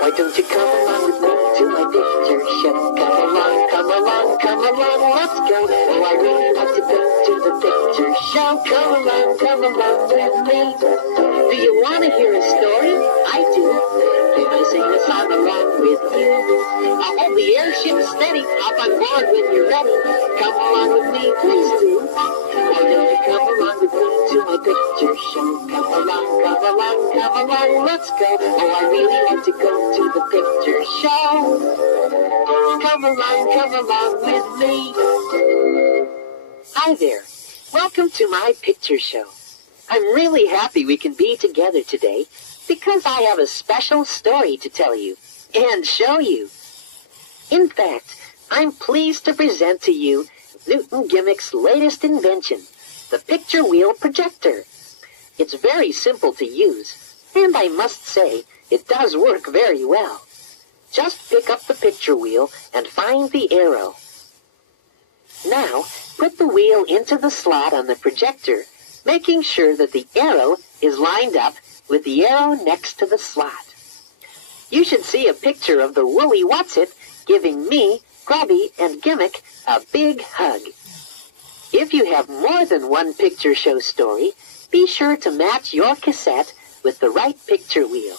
Why don't you come along with me to my picture show? Come along, come along, come along, let's go. Oh, I really want to go to the picture show. Come along with me. Do you want to hear a story? I do. Can I sing a song along with you? I'll hold the airship steady. Hop on board when you're ready. Come along with me, please do. Why don't you come along with me to my picture show? Come along, come along, come along, let's go. Oh, I really want to go to the picture show. Come along with me. Hi there. Welcome to my picture show. I'm really happy we can be together today because I have a special story to tell you and show you. In fact, I'm pleased to present to you Newton Gimmick's latest invention, the picture wheel projector. It's very simple to use, and I must say, it does work very well. Just pick up the picture wheel and find the arrow. Now, put the wheel into the slot on the projector, making sure that the arrow is lined up with the arrow next to the slot. You should see a picture of the woolly what's-it giving me, Grubby, and Gimmick a big hug. If you have more than one picture show story, be sure to match your cassette with the right picture wheel.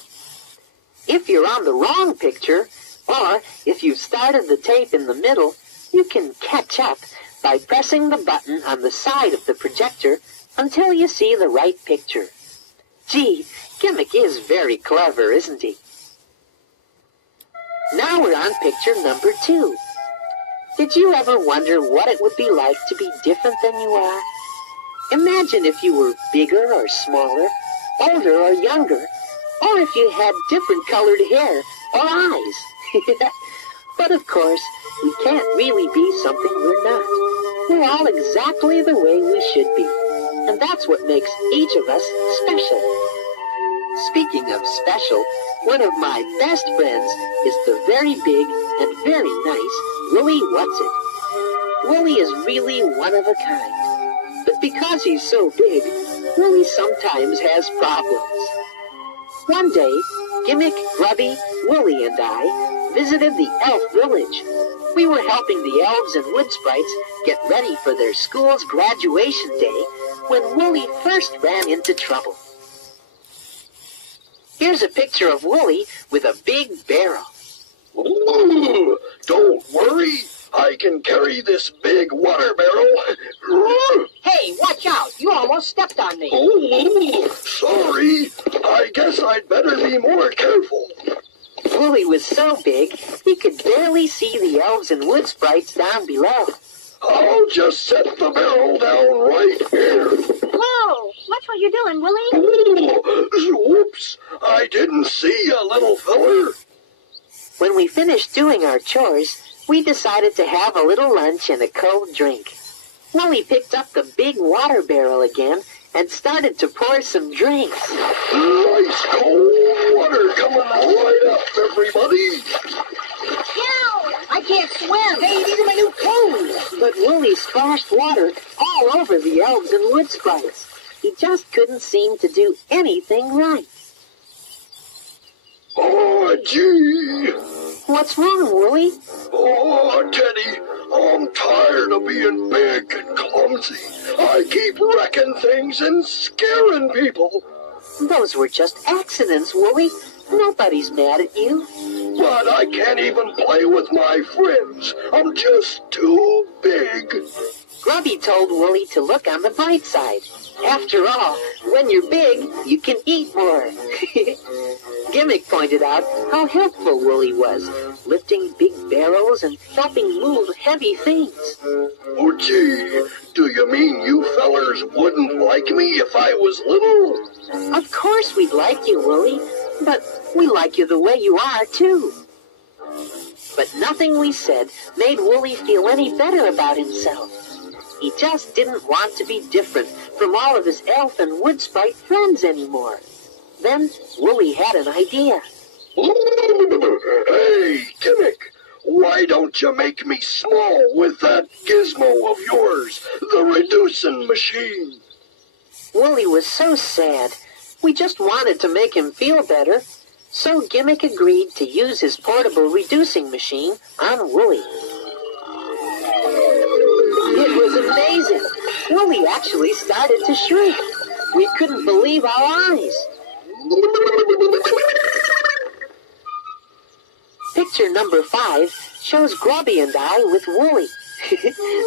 If you're on the wrong picture, or if you've started the tape in the middle, you can catch up by pressing the button on the side of the projector until you see the right picture. Gee, Gimmick is very clever, isn't he? Now we're on picture number 2. Did you ever wonder what it would be like to be different than you are? Imagine if you were bigger or smaller, older or younger, or if you had different colored hair or eyes. But of course, we can't really be something we're not. We're all exactly the way we should be, and that's what makes each of us special. Speaking of special, one of my best friends is the very big and very nice Willie What's-it. Willie is really one of a kind, but because he's so big, Willie sometimes has problems. One day, Gimmick, Grubby, Willie, and I visited the elf village. We were helping the elves and wood sprites get ready for their school's graduation day when Willie first ran into trouble. Here's a picture of Willie with a big barrel. Ooh, don't worry, I can carry this big water barrel. Hey, watch out, you almost stepped on me. Oh, sorry, I guess I'd better be more careful. Willie was so big, he could barely see the elves and wood sprites down below. I'll just set the barrel down right here. Whoa, watch what you're doing, Willie. Oh, whoops, I didn't see a little feller. When we finished doing our chores, we decided to have a little lunch and a cold drink. Willie picked up the big water barrel again and started to pour some drinks. Nice cold water coming right up, everybody. Ew, I can't swim. Hey, these are my new clothes. But Willie splashed water all over the elves and wood sprites. He just couldn't seem to do anything right. Oh, gee. What's wrong, Willie? Oh, Teddy, I'm tired of being big and clumsy. I keep wrecking things and scaring people. Those were just accidents, Willie. Nobody's mad at you. But I can't even play with my friends. I'm just too big. Grubby told Willie to look on the bright side. After all, when you're big, you can eat more. Gimmick pointed out how helpful Willie was, lifting big barrels and helping move heavy things. Oh, gee, do you mean you fellers wouldn't like me if I was little? Of course we'd like you, Willie, but we like you the way you are, too. But nothing we said made Willie feel any better about himself. He just didn't want to be different from all of his elf and wood sprite friends anymore. Then Willie had an idea. Hey, Gimmick, why don't you make me small with that gizmo of yours, the reducing machine? Willie was so sad. We just wanted to make him feel better. So Gimmick agreed to use his portable reducing machine on Wooly. It was amazing. Wooly actually started to shrink. We couldn't believe our eyes. Picture number 5 shows Grubby and I with Wooly.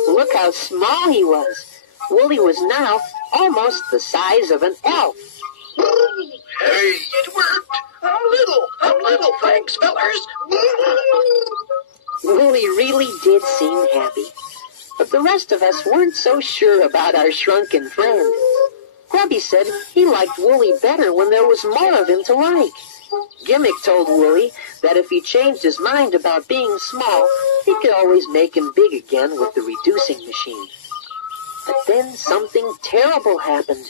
Look how small he was. Wooly was now almost the size of an elf. Hey, it worked. I'm little, thanks, fellers. Wooly really did seem happy. But the rest of us weren't so sure about our shrunken friend. Grubby said he liked Wooly better when there was more of him to like. Gimmick told Wooly that if he changed his mind about being small, he could always make him big again with the reducing machine. But then something terrible happened.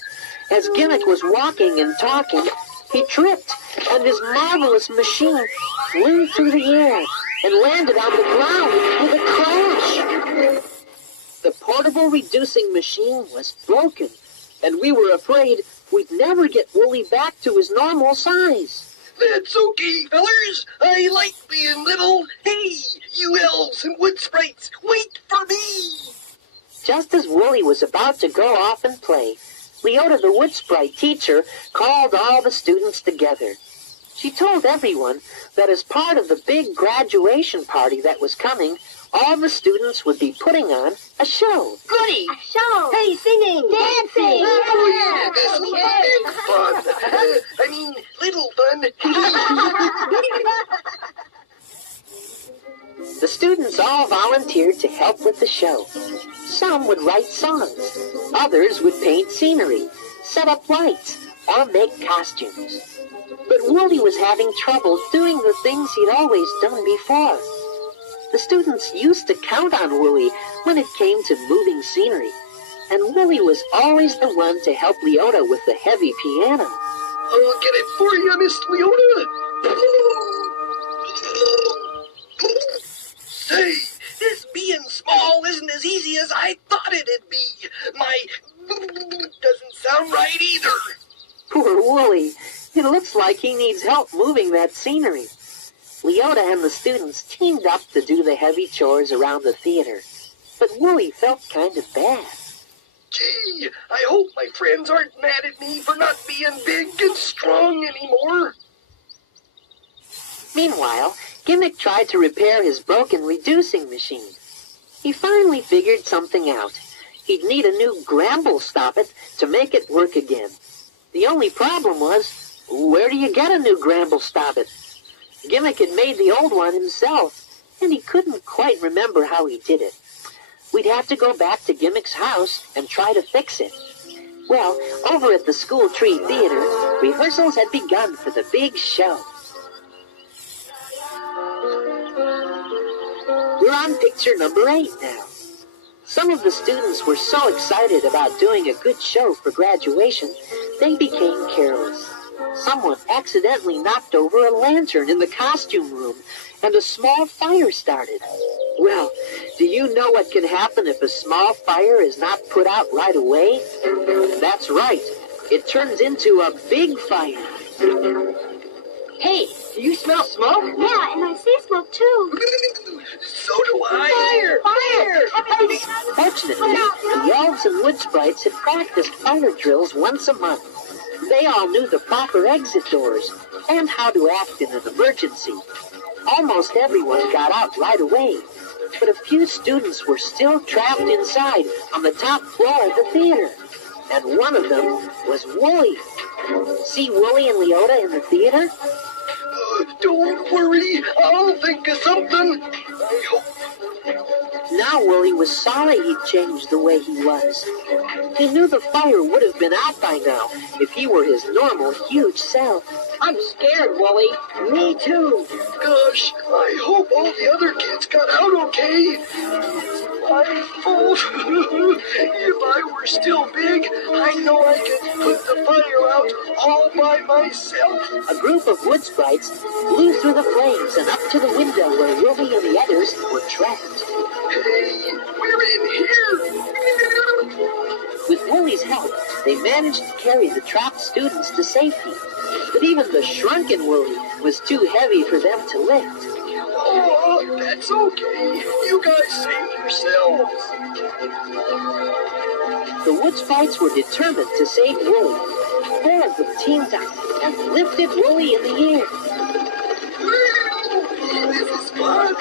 As Gimmick was walking and talking, he tripped, and his marvelous machine flew through the air and landed on the ground with a crash. The portable reducing machine was broken, and we were afraid we'd never get Wooly back to his normal size. That's okay, fellers. I like being little. Hey, you elves and wood sprites, wait for me. Just as Wooly was about to go off and play, Leota the Wood Sprite teacher called all the students together. She told everyone that as part of the big graduation party that was coming, all the students would be putting on a show. Goody! A show! Hey, singing! Dancing! Oh, yeah, this will be big fun. Little fun. The students all volunteered to help with the show. Some would write songs. Others would paint scenery, set up lights, or make costumes. But Wooly was having trouble doing the things he'd always done before. The students used to count on Wooly when it came to moving scenery, and Wooly was always the one to help Leota with the heavy piano. I'll get it for you, Miss Leota. Say, this being small isn't as easy as I thought it'd be. My doesn't sound right either. Poor Wooly. It looks like he needs help moving that scenery. Leota and the students teamed up to do the heavy chores around the theater. But Wooly felt kind of bad. Gee, I hope my friends aren't mad at me for not being big and strong anymore. Meanwhile, Gimmick tried to repair his broken reducing machine. He finally figured something out. He'd need a new Gramble Stop-It to make it work again. The only problem was, where do you get a new Gramble Stop-It? Gimmick had made the old one himself, and he couldn't quite remember how he did it. We'd have to go back to Gimmick's house and try to fix it. Well, over at the School Tree Theater, rehearsals had begun for the big show. We're on picture number 8 now. Some of the students were so excited about doing a good show for graduation, they became careless. Someone accidentally knocked over a lantern in the costume room, and a small fire started. Well, do you know what can happen if a small fire is not put out right away? That's right. It turns into a big fire. Hey, do you smell smoke? Yeah, and I see smoke too. So do I. Fire! Fortunately, the elves and wood sprites had practiced fire drills once a month. They all knew the proper exit doors and how to act in an emergency. Almost everyone got out right away, but a few students were still trapped inside on the top floor of the theater. And one of them was Wooly. See Wooly and Leota in the theater? Don't worry, I'll think of something. I hope. Now Wooly was sorry he'd changed the way he was. He knew the fire would have been out by now if he were his normal huge self. I'm scared, Wooly. Me too. Gosh, I hope all the other kids got out okay. My fault. If I were still big, I know I could put the fire out all by myself. A group of wood sprites flew through the flames and up to the window where Wooly and the others were trapped. Hey, we're in here. With Wooly's help, they managed to carry the trapped students to safety. But even the shrunken Wooly was too heavy for them to lift. Oh, that's okay. You guys save yourselves. The wood sprites were determined to save Wooly. 4 of them teamed up and lifted Wooly in the air. This is fun.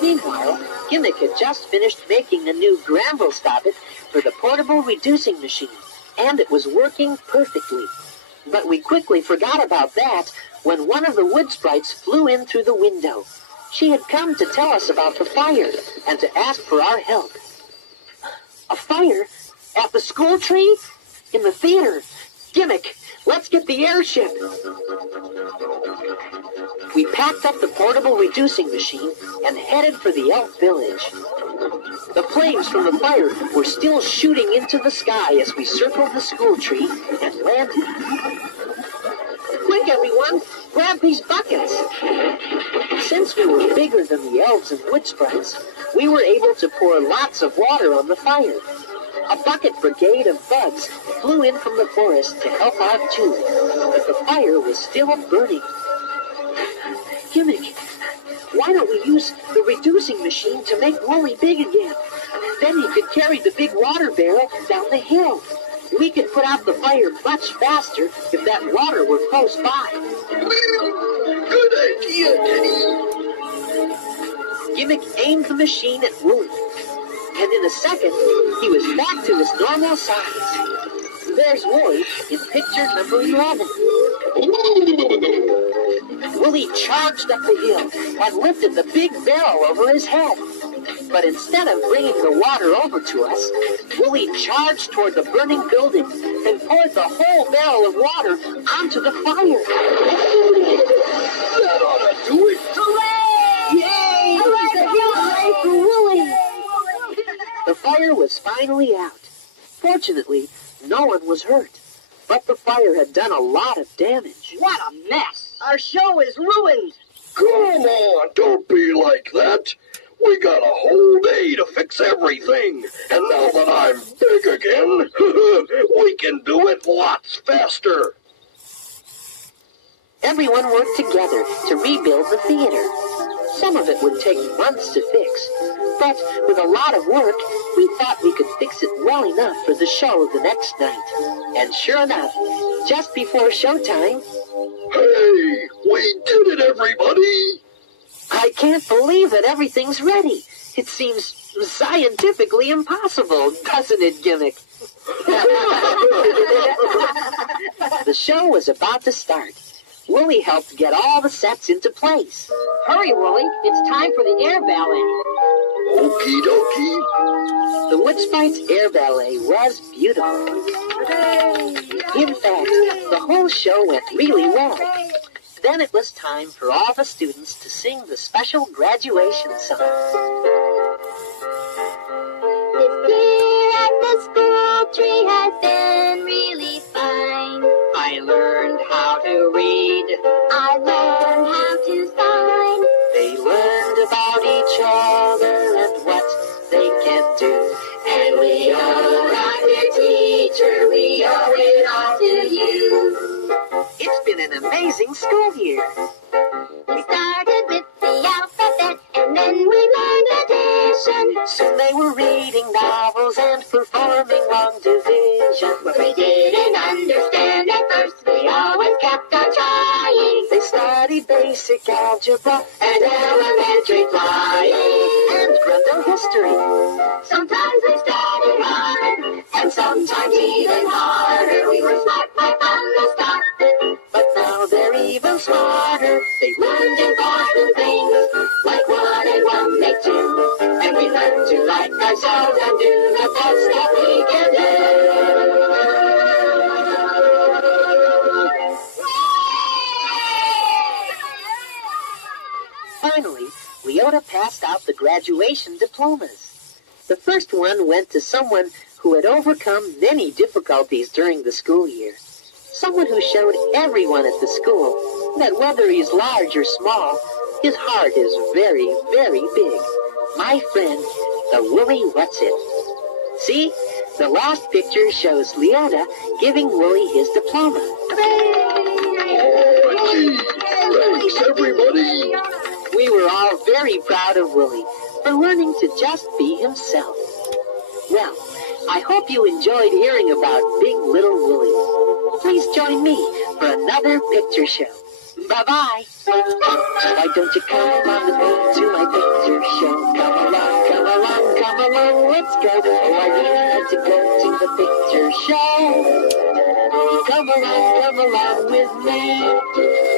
Meanwhile, Gimmick had just finished making a new Granville Stop-It for the portable reducing machine, and it was working perfectly. But we quickly forgot about that when one of the wood sprites flew in through the window. She had come to tell us about the fire and to ask for our help. A fire? At the school tree? In the theater? Gimmick, let's get the airship. We packed up the portable reducing machine and headed for the elf village. The flames from the fire were still shooting into the sky as we circled the school tree and landed. Quick, everyone! Grab these buckets! Since we were bigger than the elves and wood sprites, we were able to pour lots of water on the fire. A bucket brigade of bugs flew in from the forest to help out too, but the fire was still burning. Gimmick, why don't we use the reducing machine to make Wooly big again? Then he could carry the big water barrel down the hill. We could put out the fire much faster if that water were close by. Good idea, Teddy. Gimmick aimed the machine at Wooly, and in a second, he was back to his normal size. There's Wooly in picture number 11. Wooly charged up the hill and lifted the big barrel over his head. But instead of bringing the water over to us, Wooly charged toward the burning building and poured the whole barrel of water onto the fire. That ought to do it. Hooray! Yay! Hooray for Wooly! The fire was finally out. Fortunately, no one was hurt, but the fire had done a lot of damage. What a mess! Our show is ruined! Come on, don't be like that. We got a whole day to fix everything, and now that I'm big again, we can do it lots faster. Everyone worked together to rebuild the theater. Some of it would take months to fix, but with a lot of work, we thought we could fix it well enough for the show the next night. And sure enough, just before showtime... Hey, we did it, everybody! I can't believe that everything's ready. It seems scientifically impossible, doesn't it, Gimmick? The show was about to start. Wooly helped get all the sets into place. Hurry, Wooly. It's time for the air ballet. Okie dokie. The Wood Sprites air ballet was beautiful. In fact, the whole show went really well. Then it was time for all the students to sing the special graduation song. This year at the school tree has been really fine. I learned how to read. I learned how to sign. They learned about each other and what they can do. And we owe our dear teacher, we owe it all to you. It's been an amazing school year. We started with the alphabet and then we learned addition. Soon they were reading novels and performing long division. What we didn't understand at first, we always kept on trying. They studied basic algebra And elementary flying. and Grundle history. Sometimes we studied hard, and sometimes even harder. We were smart right from the start. But now they're even smarter. They Learned important things, like 1 and 1 make 2. And we learned to like ourselves and do the best that we can do. Finally, Leota passed out the graduation diplomas. The first one went to someone who had overcome many difficulties during the school year. Someone who showed everyone at the school that whether he's large or small, his heart is very, very big. My friend, the Woolly What's-It. See? The last picture shows Leota giving Wooly his diploma. Oh, gee. very proud of Willie for learning to just be himself. Well, I hope you enjoyed hearing about Big Little Willie. Please join me for another picture show. Bye-bye. Why don't you come along with me to my picture show? Come along, come along, come along, let's go. Oh, I really like to go to the picture show. Come along with me.